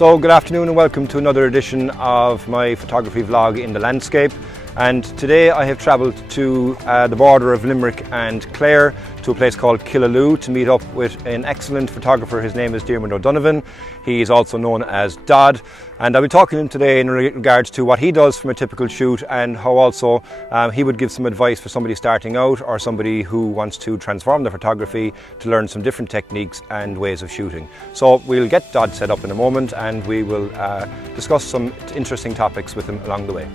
So good afternoon and welcome to another edition of my photography vlog in the landscape. And today I have travelled to the border of Limerick and Clare to a place called Killaloo to meet up with an excellent photographer. His name is Diarmuid O Donovan. He is also known as Dod, and I'll be talking to him today in regards to what he does from a typical shoot and how also he would give some advice for somebody starting out or somebody who wants to transform their photography to learn some different techniques and ways of shooting. So we'll get Dod set up in a moment and we will discuss some interesting topics with him along the way.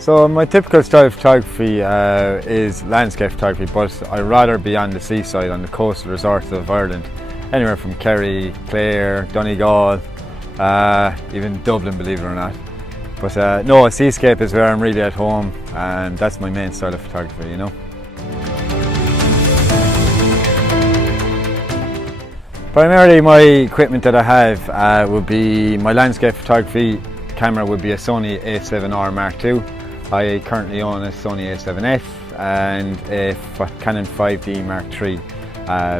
So my typical style of photography is landscape photography, but I'd rather be on the seaside, on the coastal resorts of Ireland, anywhere from Kerry, Clare, Donegal, even Dublin, believe it or not. But no, a seascape is where I'm really at home, and that's my main style of photography, you know. Primarily my equipment that I have would be, my landscape photography camera would be a Sony A7R Mark II. I currently own a Sony A7F and a Canon 5D Mark III.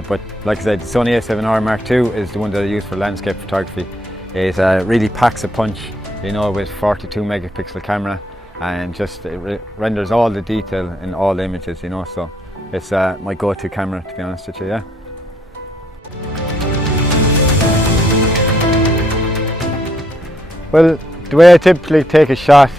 But like I said, the Sony A7R Mark II is the one that I use for landscape photography. It really packs a punch, you know, with 42 megapixel camera, and just it renders all the detail in all the images, you know, so it's my go-to camera, to be honest with you, yeah. Well, the way I typically take a shot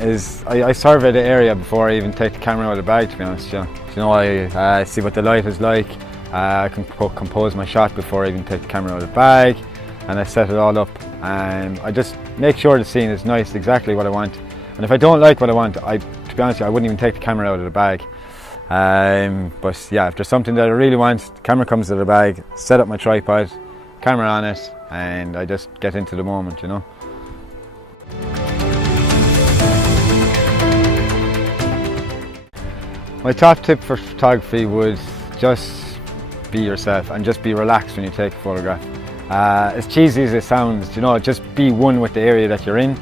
is I survey the area before I even take the camera out of the bag, to be honest. You know, I see what the light is like, I can compose my shot before I even take the camera out of the bag, and I set it all up, and I just make sure the scene is nice, exactly what I want. And if I don't like what I want, to be honest with you, I wouldn't even take the camera out of the bag. But yeah, if there's something that I really want, the camera comes out of the bag, set up my tripod, camera on it, and I just get into the moment, you know. My top tip for photography would just be yourself and just be relaxed when you take a photograph. As cheesy as it sounds, you know, just be one with the area that you're in.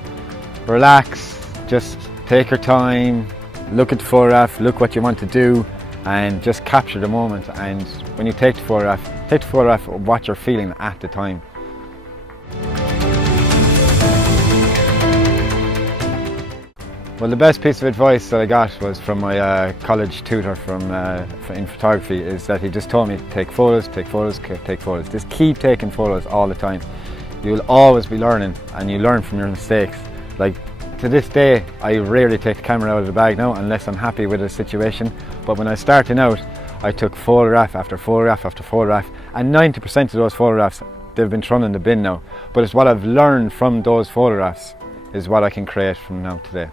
Relax, just take your time, look at the photograph, look what you want to do, and just capture the moment. And when you take the photograph of what you're feeling at the time. Well, the best piece of advice that I got was from my college tutor in photography, is that he just told me to take photos, take photos, take photos. Just keep taking photos all the time. You'll always be learning, and you learn from your mistakes. Like, to this day, I rarely take the camera out of the bag now unless I'm happy with a situation. But when I was starting out, I took photograph after photograph after photograph, and 90% of those photographs, they've been thrown in the bin now. But it's what I've learned from those photographs is what I can create from now today.